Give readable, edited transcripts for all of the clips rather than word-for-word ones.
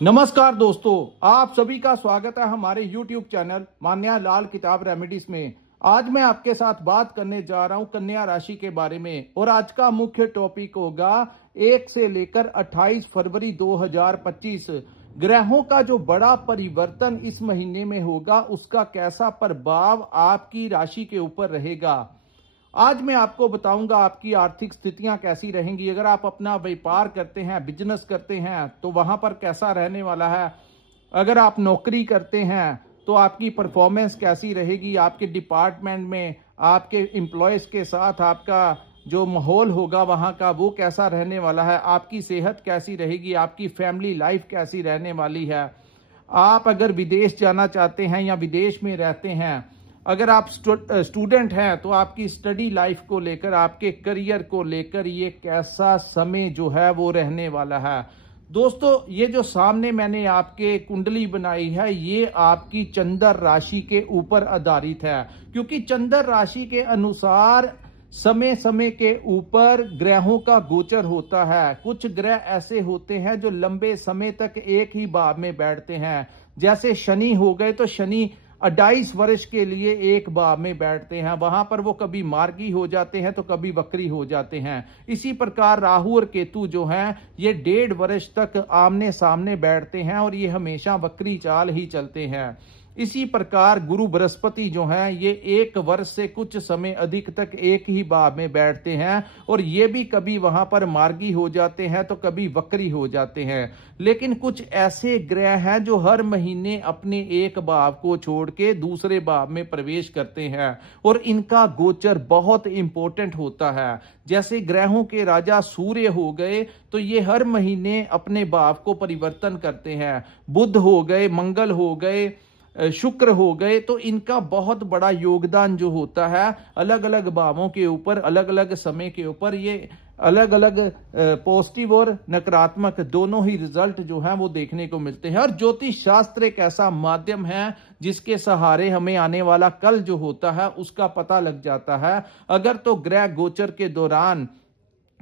नमस्कार दोस्तों, आप सभी का स्वागत है हमारे YouTube चैनल मान्या लाल किताब रेमेडीज में। आज मैं आपके साथ बात करने जा रहा हूं कन्या राशि के बारे में और आज का मुख्य टॉपिक होगा 1 से लेकर 28 फरवरी 2025 ग्रहों का जो बड़ा परिवर्तन इस महीने में होगा उसका कैसा प्रभाव आपकी राशि के ऊपर रहेगा। आज मैं आपको बताऊंगा आपकी आर्थिक स्थितियां कैसी रहेंगी। अगर आप अपना व्यापार करते हैं, बिजनेस करते हैं तो वहां पर कैसा रहने वाला है। अगर आप नौकरी करते हैं तो आपकी परफॉर्मेंस कैसी रहेगी। आपके डिपार्टमेंट में आपके एम्प्लॉयज के साथ आपका जो माहौल होगा वहां का वो कैसा रहने वाला है। आपकी सेहत कैसी रहेगी, आपकी फैमिली लाइफ कैसी रहने वाली है। आप अगर विदेश जाना चाहते हैं या विदेश में रहते हैं, अगर आप स्टूडेंट हैं तो आपकी स्टडी लाइफ को लेकर, आपके करियर को लेकर ये कैसा समय जो है वो रहने वाला है। दोस्तों, ये जो सामने मैंने आपके कुंडली बनाई है ये आपकी चंद्र राशि के ऊपर आधारित है, क्योंकि चंद्र राशि के अनुसार समय समय के ऊपर ग्रहों का गोचर होता है। कुछ ग्रह ऐसे होते हैं जो लंबे समय तक एक ही भाव में बैठते हैं। जैसे शनि हो गए तो शनि 28 वर्ष के लिए एक भाव में बैठते हैं। वहां पर वो कभी मार्गी हो जाते हैं तो कभी वक्री हो जाते हैं। इसी प्रकार राहु और केतु जो हैं ये 1.5 वर्ष तक आमने सामने बैठते हैं और ये हमेशा वक्री चाल ही चलते हैं। इसी प्रकार गुरु बृहस्पति जो हैं ये 1 वर्ष से कुछ समय अधिक तक एक ही भाव में बैठते हैं और ये भी कभी वहां पर मार्गी हो जाते हैं तो कभी वक्री हो जाते हैं। लेकिन कुछ ऐसे ग्रह हैं जो हर महीने अपने एक भाव को छोड़ के दूसरे भाव में प्रवेश करते हैं और इनका गोचर बहुत इंपॉर्टेंट होता है। जैसे ग्रहों के राजा सूर्य हो गए तो ये हर महीने अपने भाव को परिवर्तन करते हैं। बुध हो गए, मंगल हो गए, शुक्र हो गए, तो इनका बहुत बड़ा योगदान जो होता है अलग अलग भावों के ऊपर, अलग अलग समय के ऊपर, ये अलग अलग पॉजिटिव और नकारात्मक दोनों ही रिजल्ट जो है वो देखने को मिलते हैं। और ज्योतिष शास्त्र एक ऐसा माध्यम है जिसके सहारे हमें आने वाला कल जो होता है उसका पता लग जाता है। अगर तो ग्रह गोचर के दौरान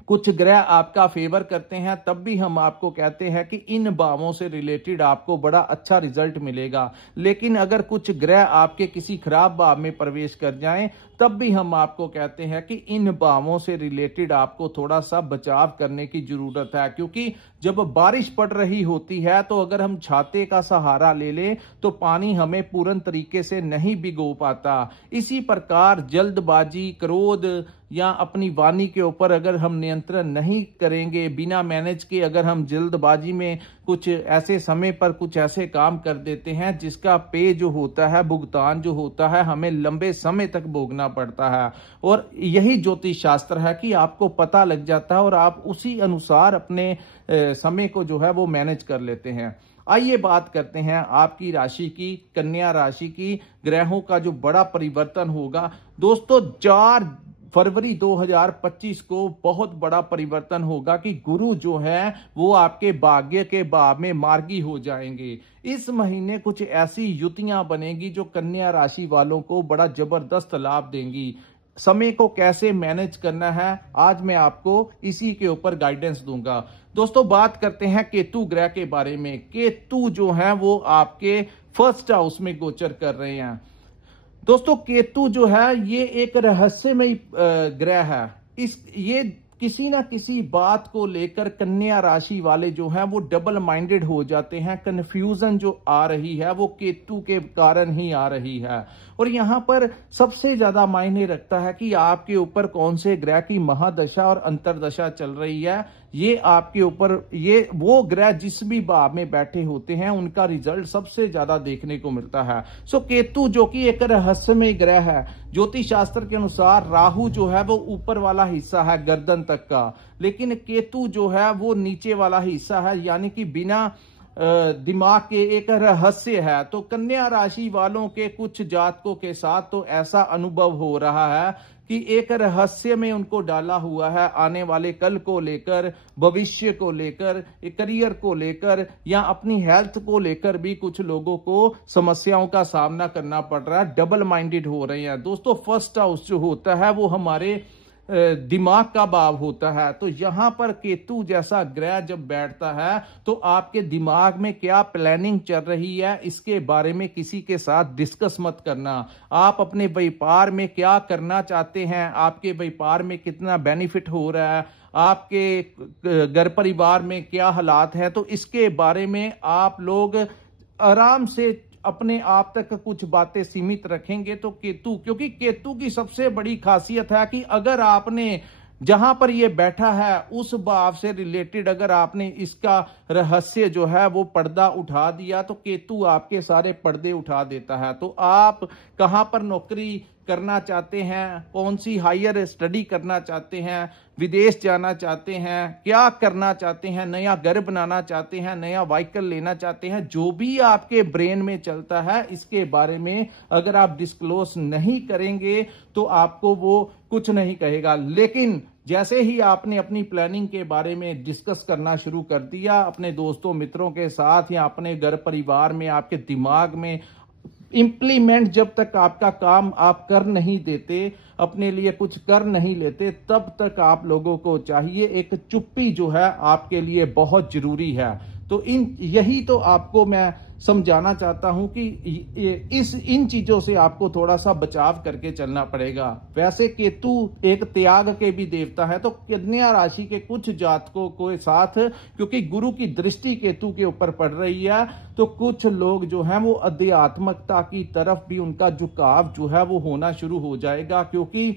कुछ ग्रह आपका फेवर करते हैं तब भी हम आपको कहते हैं कि इन भावों से रिलेटेड आपको बड़ा अच्छा रिजल्ट मिलेगा। लेकिन अगर कुछ ग्रह आपके किसी खराब भाव में प्रवेश कर जाएं तब भी हम आपको कहते हैं कि इन भावों से रिलेटेड आपको थोड़ा सा बचाव करने की जरूरत है। क्योंकि जब बारिश पड़ रही होती है तो अगर हम छाते का सहारा ले लें तो पानी हमें पूर्ण तरीके से नहीं भिगो पाता। इसी प्रकार जल्दबाजी, क्रोध या अपनी वाणी के ऊपर अगर हम नियंत्रण नहीं करेंगे, बिना मैनेज के अगर हम जल्दबाजी में कुछ ऐसे समय पर कुछ ऐसे काम कर देते हैं जिसका पे जो होता है, भुगतान जो होता है, हमें लंबे समय तक भोगना पड़ता है। और यही ज्योतिष शास्त्र है कि आपको पता लग जाता है और आप उसी अनुसार अपने समय को जो है वो मैनेज कर लेते हैं। आइए बात करते हैं आपकी राशि की, कन्या राशि की, ग्रहों का जो बड़ा परिवर्तन होगा। दोस्तों, 4 फरवरी 2025 को बहुत बड़ा परिवर्तन होगा कि गुरु जो है वो आपके भाग्य के भाव में मार्गी हो जाएंगे। इस महीने कुछ ऐसी युतियां बनेगी जो कन्या राशि वालों को बड़ा जबरदस्त लाभ देंगी। समय को कैसे मैनेज करना है आज मैं आपको इसी के ऊपर गाइडेंस दूंगा। दोस्तों, बात करते हैं केतु ग्रह के बारे में। केतु जो है वो आपके 1st हाउस में गोचर कर रहे हैं। दोस्तों, केतु जो है ये एक रहस्यमय ग्रह है। ये किसी ना किसी बात को लेकर कन्या राशि वाले जो हैं वो डबल माइंडेड हो जाते हैं। कंफ्यूजन जो आ रही है वो केतु के कारण ही आ रही है। और यहाँ पर सबसे ज्यादा मायने रखता है कि आपके ऊपर कौन से ग्रह की महादशा और अंतरदशा चल रही है। ये आपके ऊपर, ये वो ग्रह जिस भी भाव में बैठे होते हैं उनका रिजल्ट सबसे ज्यादा देखने को मिलता है। सो केतु जो कि एक रहस्यमय ग्रह है, ज्योतिष शास्त्र के अनुसार राहु जो है वो ऊपर वाला हिस्सा है गर्दन तक का, लेकिन केतु जो है वो नीचे वाला हिस्सा है, यानी कि बिना दिमाग के एक रहस्य है। तो कन्या राशि वालों के कुछ जातकों के साथ तो ऐसा अनुभव हो रहा है कि एक रहस्य में उनको डाला हुआ है। आने वाले कल को लेकर, भविष्य को लेकर, करियर को लेकर या अपनी हेल्थ को लेकर भी कुछ लोगों को समस्याओं का सामना करना पड़ रहा है। डबल माइंडेड हो रहे हैं। दोस्तों, 1st हाउस जो होता है वो हमारे दिमाग का भाव होता है। तो यहां पर केतु जैसा ग्रह जब बैठता है तो आपके दिमाग में क्या प्लानिंग चल रही है इसके बारे में किसी के साथ डिस्कस मत करना। आप अपने व्यापार में क्या करना चाहते हैं, आपके व्यापार में कितना बेनिफिट हो रहा है, आपके घर परिवार में क्या हालात है, तो इसके बारे में आप लोग आराम से अपने आप तक कुछ बातें सीमित रखेंगे तो केतु, क्योंकि केतु की सबसे बड़ी खासियत है कि अगर आपने जहां पर ये बैठा है उस भाव से रिलेटेड अगर आपने इसका रहस्य जो है वो पर्दा उठा दिया तो केतु आपके सारे पर्दे उठा देता है। तो आप कहां पर नौकरी करना चाहते हैं, कौन सी हायर स्टडी करना चाहते हैं, विदेश जाना चाहते हैं, क्या करना चाहते हैं, नया घर बनाना चाहते हैं, नया व्हीकल लेना चाहते हैं, जो भी आपके ब्रेन में चलता है इसके बारे में अगर आप डिस्क्लोज नहीं करेंगे तो आपको वो कुछ नहीं कहेगा। लेकिन जैसे ही आपने अपनी प्लानिंग के बारे में डिस्कस करना शुरू कर दिया अपने दोस्तों मित्रों के साथ या अपने घर परिवार में, आपके दिमाग में इंप्लीमेंट जब तक आपका काम आप कर नहीं देते, अपने लिए कुछ कर नहीं लेते, तब तक आप लोगों को चाहिए एक चुप्पी जो है आपके लिए बहुत जरूरी है। तो यही तो आपको मैं समझाना चाहता हूं कि इन चीजों से आपको थोड़ा सा बचाव करके चलना पड़ेगा। वैसे केतु एक त्याग के भी देवता है, तो कन्या राशि के कुछ जातकों के साथ क्योंकि गुरु की दृष्टि केतु के ऊपर पड़ रही है तो कुछ लोग जो हैं वो आध्यात्मिकता की तरफ भी उनका झुकाव जो है वो होना शुरू हो जाएगा, क्योंकि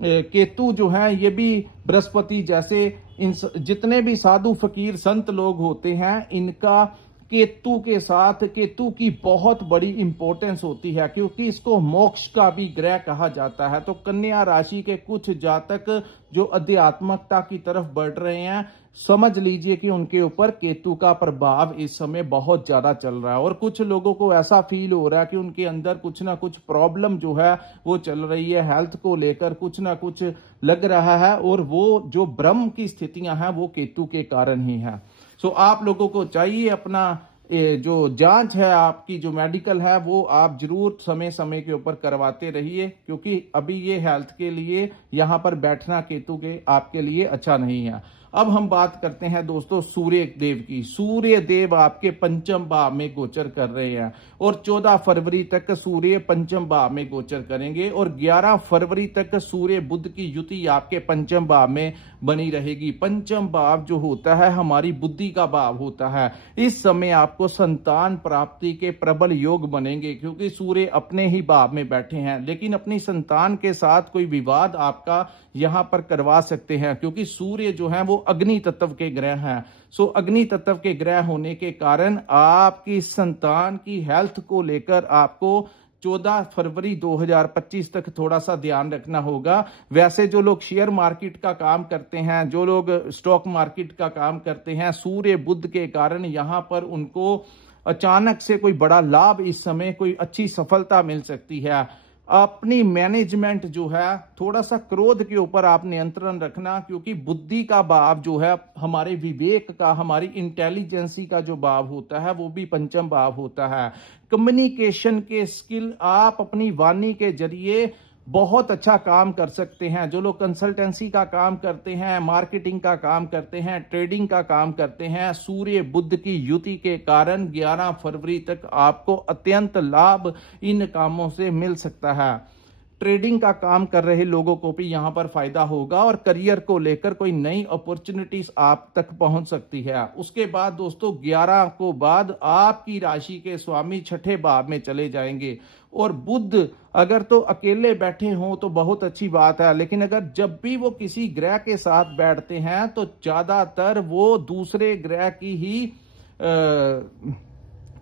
केतु जो है ये भी बृहस्पति जैसे इन जितने भी साधु फकीर संत लोग होते हैं इनका केतु के साथ केतु की बहुत बड़ी इंपॉर्टेंस होती है, क्योंकि इसको मोक्ष का भी ग्रह कहा जाता है। तो कन्या राशि के कुछ जातक जो अध्यात्मकता की तरफ बढ़ रहे हैं समझ लीजिए कि उनके ऊपर केतु का प्रभाव इस समय बहुत ज्यादा चल रहा है। और कुछ लोगों को ऐसा फील हो रहा है कि उनके अंदर कुछ ना कुछ प्रॉब्लम जो है वो चल रही है, हेल्थ को लेकर कुछ ना कुछ लग रहा है, और वो जो भ्रम की स्थितियां हैं वो केतु के कारण ही है। सो आप लोगों को चाहिए अपना जो जांच है आपकी जो मेडिकल है वो आप जरूर समय समय के ऊपर करवाते रहिए, क्योंकि अभी ये हेल्थ के लिए यहाँ पर बैठना केतु के आपके लिए अच्छा नहीं है। अब हम बात करते हैं दोस्तों सूर्य देव की। सूर्य देव आपके पंचम भाव में गोचर कर रहे हैं और 14 फरवरी तक सूर्य पंचम भाव में गोचर करेंगे और 11 फरवरी तक सूर्य बुध की युति आपके पंचम भाव में बनी रहेगी। पंचम भाव जो होता है हमारी बुद्धि का भाव होता है। इस समय आपको संतान प्राप्ति के प्रबल योग बनेंगे, क्योंकि सूर्य अपने ही भाव में बैठे हैं, लेकिन अपनी संतान के साथ कोई विवाद आपका यहां पर करवा सकते हैं, क्योंकि सूर्य जो है वो अग्नि तत्व के ग्रह हैं। सो अग्नि तत्व के ग्रह होने के कारण आपकी संतान की हेल्थ को लेकर आपको 14 फरवरी 2025 तक थोड़ा सा ध्यान रखना होगा। वैसे जो लोग शेयर मार्केट का काम करते हैं, जो लोग स्टॉक मार्केट का काम करते हैं, सूर्य बुध के कारण यहां पर उनको अचानक से कोई बड़ा लाभ, इस समय कोई अच्छी सफलता मिल सकती है। अपनी मैनेजमेंट जो है थोड़ा सा क्रोध के ऊपर आप नियंत्रण रखना, क्योंकि बुद्धि का भाव जो है हमारे विवेक का, हमारी इंटेलिजेंसी का जो भाव होता है वो भी पंचम भाव होता है। कम्युनिकेशन के स्किल आप अपनी वाणी के जरिए बहुत अच्छा काम कर सकते हैं। जो लोग कंसल्टेंसी का काम करते हैं, मार्केटिंग का काम करते हैं, ट्रेडिंग का काम करते हैं, सूर्य बुध की युति के कारण 11 फरवरी तक आपको अत्यंत लाभ इन कामों से मिल सकता है। ट्रेडिंग का काम कर रहे लोगों को भी यहां पर फायदा होगा और करियर को लेकर कोई नई अपॉर्चुनिटीज आप तक पहुंच सकती है। उसके बाद दोस्तों 11 को बाद आपकी राशि के स्वामी छठे भाव में चले जाएंगे और बुध अगर तो अकेले बैठे हों तो बहुत अच्छी बात है, लेकिन अगर जब भी वो किसी ग्रह के साथ बैठते हैं तो ज्यादातर वो दूसरे ग्रह की ही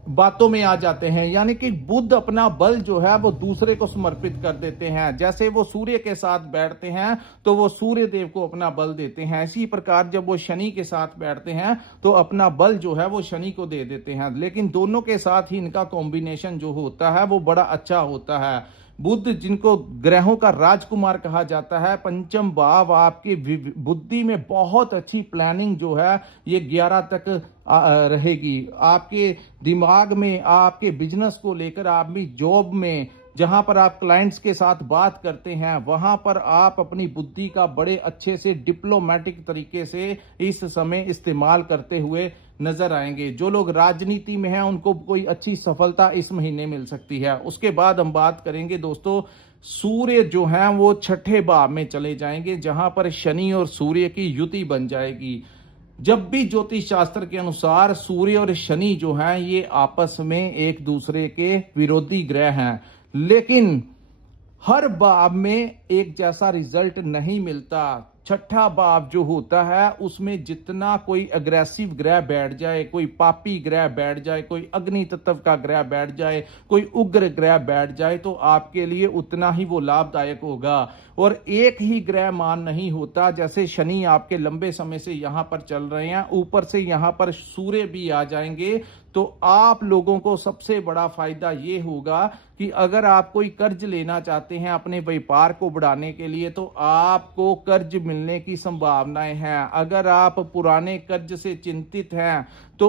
बातों में आ जाते हैं, यानी कि बुध अपना बल जो है वो दूसरे को समर्पित कर देते हैं। जैसे वो सूर्य के साथ बैठते हैं तो वो सूर्य देव को अपना बल देते हैं, इसी प्रकार जब वो शनि के साथ बैठते हैं तो अपना बल जो है वो शनि को दे देते हैं। लेकिन दोनों के साथ ही इनका कॉम्बिनेशन जो होता है वो बड़ा अच्छा होता है। बुध जिनको ग्रहों का राजकुमार कहा जाता है, पंचम भाव आपकी बुद्धि में बहुत अच्छी प्लानिंग जो है ये 11 तक रहेगी। आपके दिमाग में, आपके बिजनेस को लेकर, आप भी जॉब में जहां पर आप क्लाइंट्स के साथ बात करते हैं, वहां पर आप अपनी बुद्धि का बड़े अच्छे से डिप्लोमेटिक तरीके से इस समय इस्तेमाल करते हुए नजर आएंगे। जो लोग राजनीति में हैं उनको कोई अच्छी सफलता इस महीने मिल सकती है। उसके बाद हम बात करेंगे दोस्तों, सूर्य जो है वो छठे भाव में चले जाएंगे, जहां पर शनि और सूर्य की युति बन जाएगी। जब भी ज्योतिष शास्त्र के अनुसार सूर्य और शनि जो हैं ये आपस में एक दूसरे के विरोधी ग्रह हैं, लेकिन हर भाव में एक जैसा रिजल्ट नहीं मिलता। छठा भाव जो होता है उसमें जितना कोई अग्रेसिव ग्रह बैठ जाए, कोई पापी ग्रह बैठ जाए, कोई अग्नि तत्व का ग्रह बैठ जाए, कोई उग्र ग्रह बैठ जाए, तो आपके लिए उतना ही वो लाभदायक होगा। और एक ही ग्रह मान नहीं होता। जैसे शनि आपके लंबे समय से यहां पर चल रहे हैं, ऊपर से यहां पर सूर्य भी आ जाएंगे, तो आप लोगों को सबसे बड़ा फायदा ये होगा कि अगर आप कोई कर्ज लेना चाहते हैं अपने व्यापार को बढ़ाने के लिए, तो आपको कर्ज मिलने की संभावनाएं हैं। अगर आप पुराने कर्ज से चिंतित हैं तो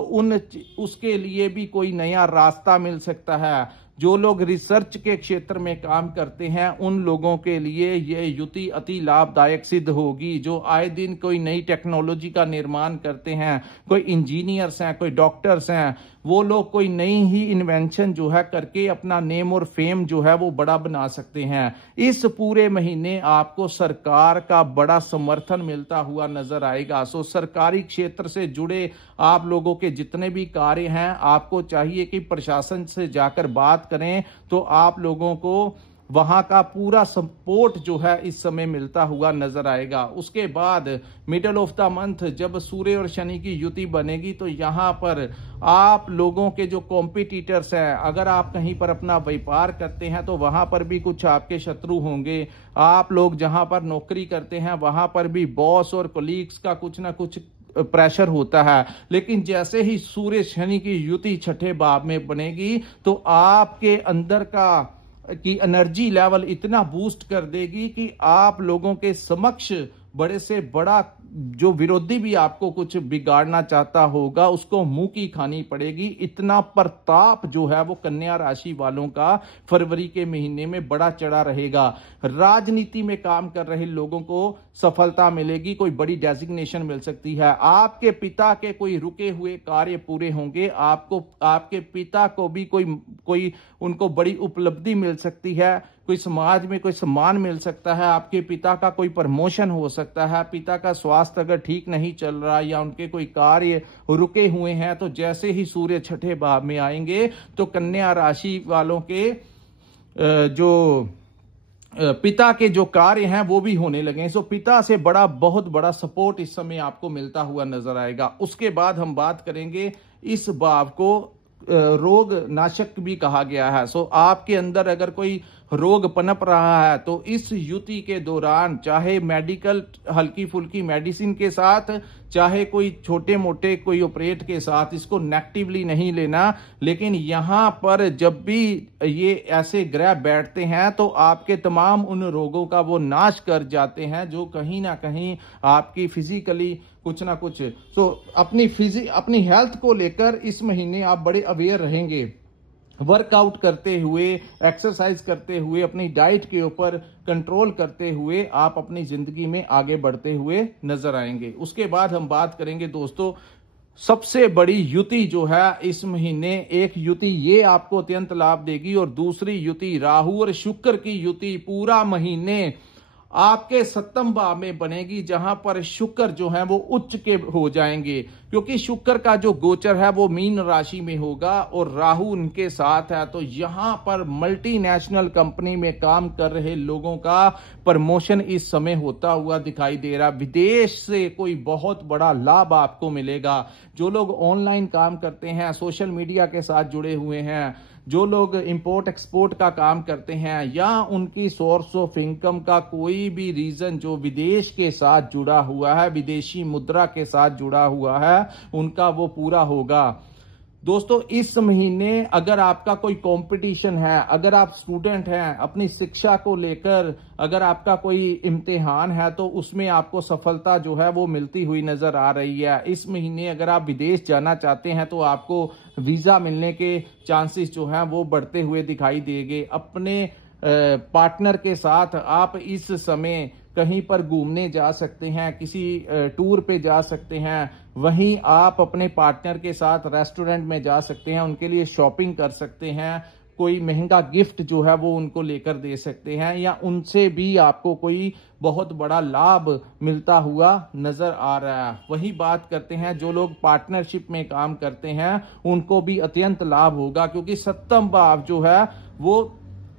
उसके लिए भी कोई नया रास्ता मिल सकता है। जो लोग रिसर्च के क्षेत्र में काम करते हैं उन लोगों के लिए ये युति अति लाभदायक सिद्ध होगी। जो आए दिन कोई नई टेक्नोलॉजी का निर्माण करते हैं, कोई इंजीनियर्स हैं, कोई डॉक्टर्स हैं, वो लोग कोई नई ही इन्वेंशन जो है करके अपना नेम और फेम जो है वो बड़ा बना सकते हैं। इस पूरे महीने आपको सरकार का बड़ा समर्थन मिलता हुआ नजर आएगा। सो सरकारी क्षेत्र से जुड़े आप लोगों के जितने भी कार्य हैं, आपको चाहिए कि प्रशासन से जाकर बात करें, तो आप लोगों को वहां का पूरा सपोर्ट जो है इस समय मिलता हुआ नजर आएगा। उसके बाद मिडल ऑफ द मंथ जब सूर्य और शनि की युति बनेगी, तो यहां पर आप लोगों के जो कॉम्पिटिटर्स हैं, अगर आप कहीं पर अपना व्यापार करते हैं तो वहां पर भी कुछ आपके शत्रु होंगे। आप लोग जहां पर नौकरी करते हैं वहां पर भी बॉस और कोलीग्स का कुछ ना कुछ प्रेशर होता है। लेकिन जैसे ही सूर्य शनि की युति छठे भाव में बनेगी, तो आपके अंदर की एनर्जी लेवल इतना बूस्ट कर देगी कि आप लोगों के समक्ष बड़े से बड़ा जो विरोधी भी आपको कुछ बिगाड़ना चाहता होगा उसको मुंह की खानी पड़ेगी। इतना प्रताप जो है वो कन्या राशि वालों का फरवरी के महीने में बड़ा चढ़ा रहेगा। राजनीति में काम कर रहे लोगों को सफलता मिलेगी, कोई बड़ी डेजिग्नेशन मिल सकती है। आपके पिता के कोई रुके हुए कार्य पूरे होंगे, आपको आपके पिता को भी कोई उनको बड़ी उपलब्धि मिल सकती है, कोई समाज में कोई सम्मान मिल सकता है, आपके पिता का कोई प्रमोशन हो सकता है। पिता का स्वास्थ्य अगर ठीक नहीं चल रहा या उनके कोई कार्य रुके हुए हैं, तो जैसे ही सूर्य छठे भाव में आएंगे तो कन्या राशि वालों के जो पिता के जो कार्य हैं वो भी होने लगे। सो पिता से बहुत बड़ा सपोर्ट इस समय आपको मिलता हुआ नजर आएगा। उसके बाद हम बात करेंगे, इस भाव को रोग नाशक भी कहा गया है। सो आपके अंदर अगर कोई रोग पनप रहा है तो इस युति के दौरान चाहे मेडिकल हल्की फुल्की मेडिसिन के साथ, चाहे कोई छोटे मोटे कोई ऑपरेट के साथ, इसको नेगेटिवली नहीं लेना। लेकिन यहां पर जब भी ये ऐसे ग्रह बैठते हैं तो आपके तमाम उन रोगों का वो नाश कर जाते हैं जो कहीं ना कहीं आपकी फिजिकली कुछ ना कुछ अपनी हेल्थ को लेकर इस महीने आप बड़े अवेयर रहेंगे। वर्कआउट करते हुए, एक्सरसाइज करते हुए, अपनी डाइट के ऊपर कंट्रोल करते हुए आप अपनी जिंदगी में आगे बढ़ते हुए नजर आएंगे। उसके बाद हम बात करेंगे दोस्तों, सबसे बड़ी युति जो है इस महीने, एक युति ये आपको अत्यंत लाभ देगी और दूसरी युति राहु और शुक्र की युति पूरा महीने आपके सप्तम भाव में बनेगी, जहां पर शुक्र जो है वो उच्च के हो जाएंगे, क्योंकि शुक्र का जो गोचर है वो मीन राशि में होगा और राहु उनके साथ है। तो यहां पर मल्टीनेशनल कंपनी में काम कर रहे लोगों का प्रमोशन इस समय होता हुआ दिखाई दे रहा। विदेश से कोई बहुत बड़ा लाभ आपको मिलेगा। जो लोग ऑनलाइन काम करते हैं, सोशल मीडिया के साथ जुड़े हुए हैं, जो लोग इंपोर्ट एक्सपोर्ट का काम करते हैं, या उनकी सोर्स ऑफ इनकम का कोई भी रीजन जो विदेश के साथ जुड़ा हुआ है, विदेशी मुद्रा के साथ जुड़ा हुआ है, उनका वो पूरा होगा। दोस्तों इस महीने अगर आपका कोई कंपटीशन है, अगर आप स्टूडेंट हैं, अपनी शिक्षा को लेकर अगर आपका कोई इम्तिहान है तो उसमें आपको सफलता जो है वो मिलती हुई नजर आ रही है। इस महीने अगर आप विदेश जाना चाहते हैं तो आपको वीजा मिलने के चांसेस जो हैं वो बढ़ते हुए दिखाई देंगे। अपने पार्टनर के साथ आप इस समय कहीं पर घूमने जा सकते हैं, किसी टूर पे जा सकते हैं। वहीं आप अपने पार्टनर के साथ रेस्टोरेंट में जा सकते हैं, उनके लिए शॉपिंग कर सकते हैं, कोई महंगा गिफ्ट जो है वो उनको लेकर दे सकते हैं, या उनसे भी आपको कोई बहुत बड़ा लाभ मिलता हुआ नजर आ रहा है। वही बात करते हैं जो लोग पार्टनरशिप में काम करते हैं, उनको भी अत्यंत लाभ होगा, क्योंकि सप्तम भाव जो है वो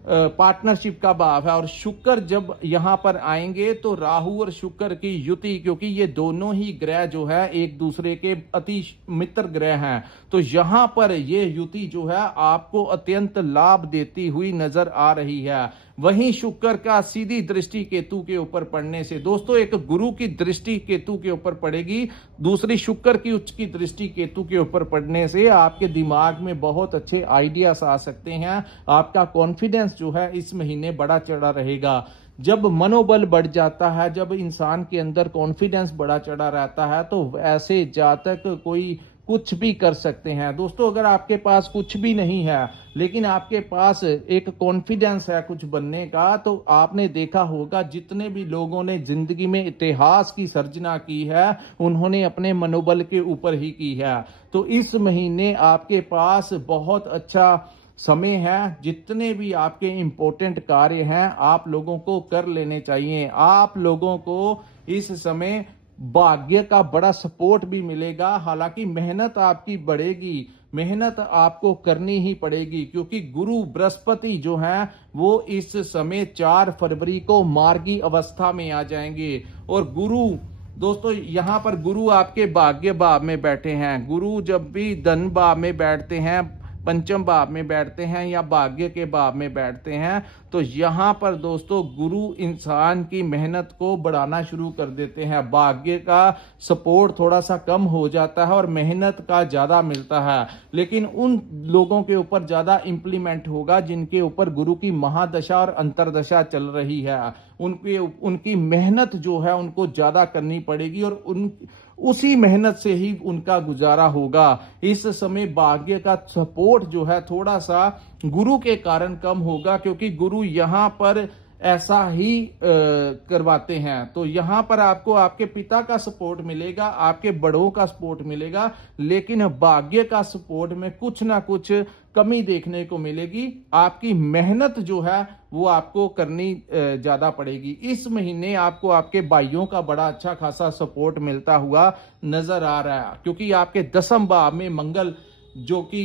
पार्टनरशिप का भाव है। और शुक्र जब यहां पर आएंगे तो राहु और शुक्र की युति, क्योंकि ये दोनों ही ग्रह जो है एक दूसरे के अति मित्र ग्रह हैं, तो यहां पर ये युति जो है आपको अत्यंत लाभ देती हुई नजर आ रही है। वहीं शुक्र का सीधी दृष्टि केतु के ऊपर पड़ने से, दोस्तों एक गुरु की दृष्टि केतु के ऊपर पड़ेगी, दूसरी शुक्र की उच्च की दृष्टि केतु के ऊपर पड़ने से आपके दिमाग में बहुत अच्छे आइडियाज आ सकते हैं। आपका कॉन्फिडेंस जो है इस महीने बड़ा चढ़ा रहेगा। जब मनोबल बढ़ जाता है, जब इंसान के अंदर कॉन्फिडेंस बड़ा चढ़ा रहता है, तो ऐसे जातक कोई कुछ भी कर सकते हैं। दोस्तों अगर आपके पास कुछ भी नहीं है लेकिन आपके पास एक कॉन्फिडेंस है कुछ बनने का, तो आपने देखा होगा जितने भी लोगों ने जिंदगी में इतिहास की सर्जना की है उन्होंने अपने मनोबल के ऊपर ही की है। तो इस महीने आपके पास बहुत अच्छा समय है, जितने भी आपके इंपॉर्टेंट कार्य हैं आप लोगों को कर लेने चाहिए। आप लोगों को इस समय भाग्य का बड़ा सपोर्ट भी मिलेगा। हालांकि मेहनत आपकी बढ़ेगी, मेहनत आपको करनी ही पड़ेगी, क्योंकि गुरु बृहस्पति जो हैं वो इस समय 4 फरवरी को मार्गी अवस्था में आ जाएंगे। और गुरु दोस्तों यहां पर गुरु आपके भाग्य भाव में बैठे हैं। गुरु जब भी धन भाव में बैठते हैं, पंचम भाव में बैठते हैं या भाग्य के भाव में बैठते हैं, तो यहां पर दोस्तों गुरु इंसान की मेहनत को बढ़ाना शुरू कर देते हैं। भाग्य का सपोर्ट थोड़ा सा कम हो जाता है और मेहनत का ज्यादा मिलता है, लेकिन उन लोगों के ऊपर ज्यादा इंप्लीमेंट होगा जिनके ऊपर गुरु की महादशा और अंतरदशा चल रही है। उनकी मेहनत जो है उनको ज्यादा करनी पड़ेगी और उसी मेहनत से ही उनका गुजारा होगा। इस समय भाग्य का सपोर्ट जो है थोड़ा सा गुरु के कारण कम होगा, क्योंकि गुरु यहां पर ऐसा ही करवाते हैं। तो यहां पर आपको आपके पिता का सपोर्ट मिलेगा, आपके बड़ों का सपोर्ट मिलेगा, लेकिन भाग्य का सपोर्ट में कुछ ना कुछ कमी देखने को मिलेगी। आपकी मेहनत जो है वो आपको करनी ज्यादा पड़ेगी। इस महीने आपको आपके भाइयों का बड़ा अच्छा खासा सपोर्ट मिलता हुआ नजर आ रहा है, क्योंकि आपके 10वें भाव में मंगल जो कि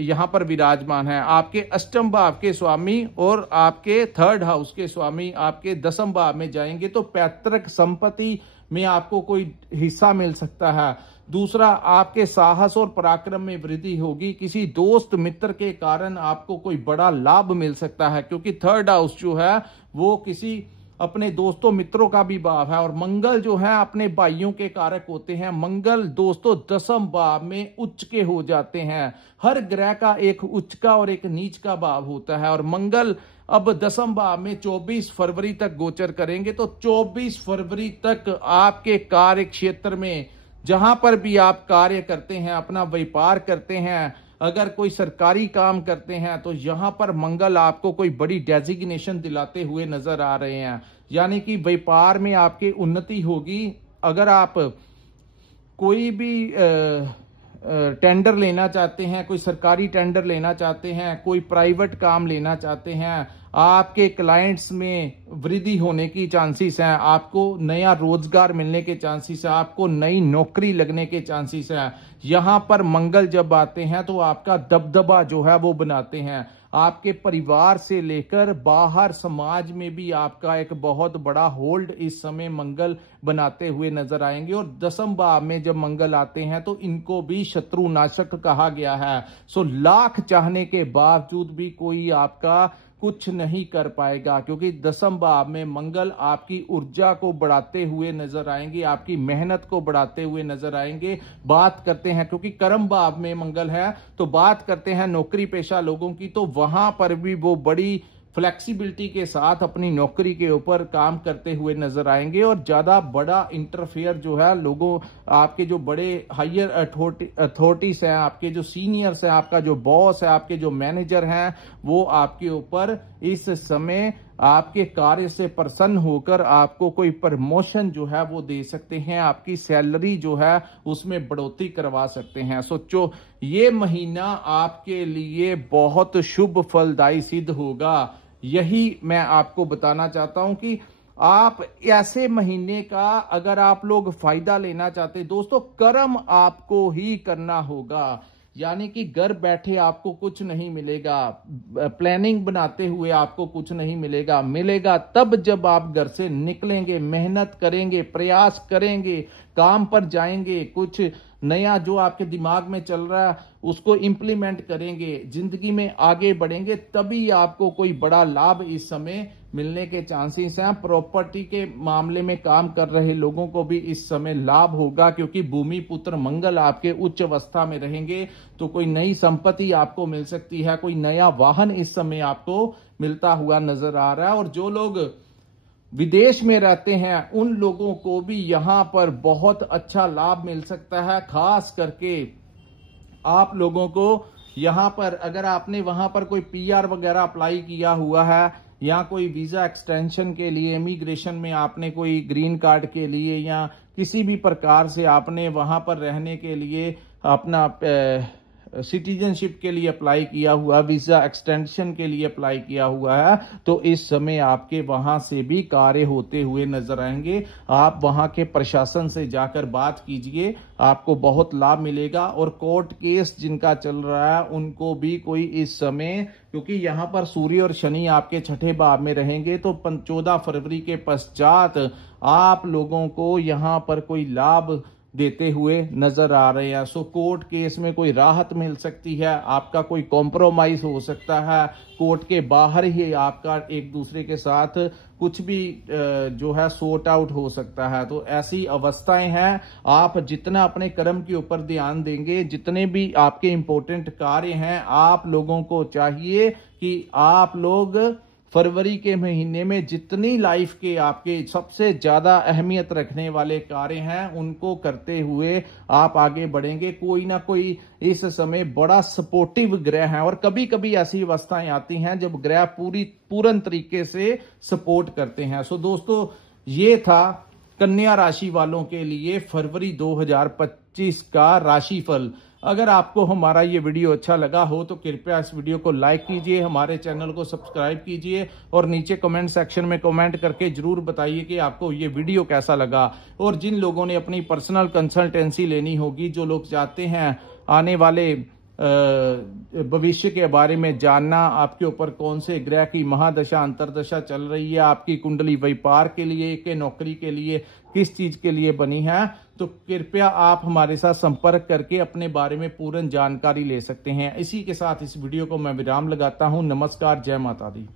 यहां पर विराजमान है, आपके 8वें भाव के स्वामी और आपके 3rd हाउस के स्वामी आपके 10वें भाव में जाएंगे, तो पैतृक संपत्ति में आपको कोई हिस्सा मिल सकता है। दूसरा, आपके साहस और पराक्रम में वृद्धि होगी। किसी दोस्त मित्र के कारण आपको कोई बड़ा लाभ मिल सकता है, क्योंकि 3rd हाउस जो है वो किसी अपने दोस्तों मित्रों का भी भाव है, और मंगल जो है अपने भाइयों के कारक होते हैं। मंगल दोस्तों 10वें भाव में उच्च के हो जाते हैं। हर ग्रह का एक उच्च का और एक नीच का भाव होता है, और मंगल अब 10वें भाव में 24 फरवरी तक गोचर करेंगे। तो 24 फरवरी तक आपके कार्य क्षेत्र में जहां पर भी आप कार्य करते हैं, अपना व्यापार करते हैं, अगर कोई सरकारी काम करते हैं, तो यहां पर मंगल आपको कोई बड़ी डेजिग्नेशन दिलाते हुए नजर आ रहे हैं। यानी कि व्यापार में आपकी उन्नति होगी। अगर आप कोई भी टेंडर लेना चाहते हैं, कोई सरकारी टेंडर लेना चाहते हैं, कोई प्राइवेट काम लेना चाहते हैं, आपके क्लाइंट्स में वृद्धि होने की चांसेस हैं, आपको नया रोजगार मिलने के चांसेस है, आपको नई नौकरी लगने के चांसेस है। यहां पर मंगल जब आते हैं तो आपका दबदबा जो है वो बनाते हैं। आपके परिवार से लेकर बाहर समाज में भी आपका एक बहुत बड़ा होल्ड इस समय मंगल बनाते हुए नजर आएंगे। और 10वें भाव में जब मंगल आते हैं तो इनको भी शत्रु नाशक कहा गया है। सो लाख चाहने के बावजूद भी कोई आपका कुछ नहीं कर पाएगा, क्योंकि दसम भाव में मंगल आपकी ऊर्जा को बढ़ाते हुए नजर आएंगे, आपकी मेहनत को बढ़ाते हुए नजर आएंगे। बात करते हैं, क्योंकि कर्म भाव में मंगल है, तो बात करते हैं नौकरी पेशा लोगों की, तो वहां पर भी वो बड़ी फ्लेक्सिबिलिटी के साथ अपनी नौकरी के ऊपर काम करते हुए नजर आएंगे और ज्यादा बड़ा इंटरफेयर जो है लोगों, आपके जो बड़े हायर अथॉरिटीज हैं, आपके जो सीनियर्स हैं, आपका जो बॉस है, आपके जो मैनेजर हैं, वो आपके ऊपर इस समय आपके कार्य से प्रसन्न होकर आपको कोई प्रमोशन जो है वो दे सकते हैं, आपकी सैलरी जो है उसमें बढ़ोतरी करवा सकते हैं। सोचो, ये महीना आपके लिए बहुत शुभ फलदायी सिद्ध होगा। यही मैं आपको बताना चाहता हूं कि आप ऐसे महीने का अगर आप लोग फायदा लेना चाहते, दोस्तों कर्म आपको ही करना होगा, यानी कि घर बैठे आपको कुछ नहीं मिलेगा, प्लानिंग बनाते हुए आपको कुछ नहीं मिलेगा। मिलेगा तब जब आप घर से निकलेंगे, मेहनत करेंगे, प्रयास करेंगे, काम पर जाएंगे, कुछ नया जो आपके दिमाग में चल रहा है उसको इंप्लीमेंट करेंगे, जिंदगी में आगे बढ़ेंगे, तभी आपको कोई बड़ा लाभ इस समय मिलने के चांसेस हैं। प्रॉपर्टी के मामले में काम कर रहे लोगों को भी इस समय लाभ होगा, क्योंकि भूमि पुत्र मंगल आपके उच्च अवस्था में रहेंगे, तो कोई नई संपत्ति आपको मिल सकती है, कोई नया वाहन इस समय आपको मिलता हुआ नजर आ रहा है। और जो लोग विदेश में रहते हैं उन लोगों को भी यहां पर बहुत अच्छा लाभ मिल सकता है। खास करके आप लोगों को यहां पर, अगर आपने वहां पर कोई पीआर वगैरह अप्लाई किया हुआ है, या कोई वीजा एक्सटेंशन के लिए, इमिग्रेशन में आपने कोई ग्रीन कार्ड के लिए या किसी भी प्रकार से आपने वहां पर रहने के लिए अपना सिटीजनशिप के लिए अप्लाई किया हुआ, वीजा एक्सटेंशन के लिए अप्लाई किया हुआ है, तो इस समय आपके वहां से भी कार्य होते हुए नजर आएंगे। आप वहां के प्रशासन से जाकर बात कीजिए, आपको बहुत लाभ मिलेगा। और कोर्ट केस जिनका चल रहा है उनको भी कोई इस समय, क्योंकि यहां पर सूर्य और शनि आपके छठे भाव में रहेंगे, तो 14 फरवरी के पश्चात आप लोगों को यहां पर कोई लाभ देते हुए नजर आ रहे हैं। सो कोर्ट केस में कोई राहत मिल सकती है, आपका कोई कॉम्प्रोमाइज हो सकता है, कोर्ट के बाहर ही आपका एक दूसरे के साथ कुछ भी जो है सॉर्ट आउट हो सकता है। तो ऐसी अवस्थाएं हैं। आप जितना अपने कर्म के ऊपर ध्यान देंगे, जितने भी आपके इंपॉर्टेंट कार्य हैं, आप लोगों को चाहिए कि आप लोग फरवरी के महीने में जितनी लाइफ के आपके सबसे ज्यादा अहमियत रखने वाले कार्य हैं उनको करते हुए आप आगे बढ़ेंगे। कोई ना कोई इस समय बड़ा सपोर्टिव ग्रह है, और कभी कभी ऐसी अवस्थाएं आती हैं जब ग्रह पूर्ण तरीके से सपोर्ट करते हैं। सो दोस्तों, ये था कन्या राशि वालों के लिए फरवरी 2025 का राशिफल। अगर आपको हमारा ये वीडियो अच्छा लगा हो तो कृपया इस वीडियो को लाइक कीजिए, हमारे चैनल को सब्सक्राइब कीजिए और नीचे कमेंट सेक्शन में कमेंट करके जरूर बताइए कि आपको ये वीडियो कैसा लगा। और जिन लोगों ने अपनी पर्सनल कंसल्टेंसी लेनी होगी, जो लोग चाहते हैं आने वाले भविष्य के बारे में जानना, आपके ऊपर कौन से ग्रह की महादशा अंतरदशा चल रही है, आपकी कुंडली व्यापार के लिए, के नौकरी के लिए, किस चीज के लिए बनी है, तो कृपया आप हमारे साथ संपर्क करके अपने बारे में पूर्ण जानकारी ले सकते हैं। इसी के साथ इस वीडियो को मैं विराम लगाता हूं। नमस्कार, जय माता दी।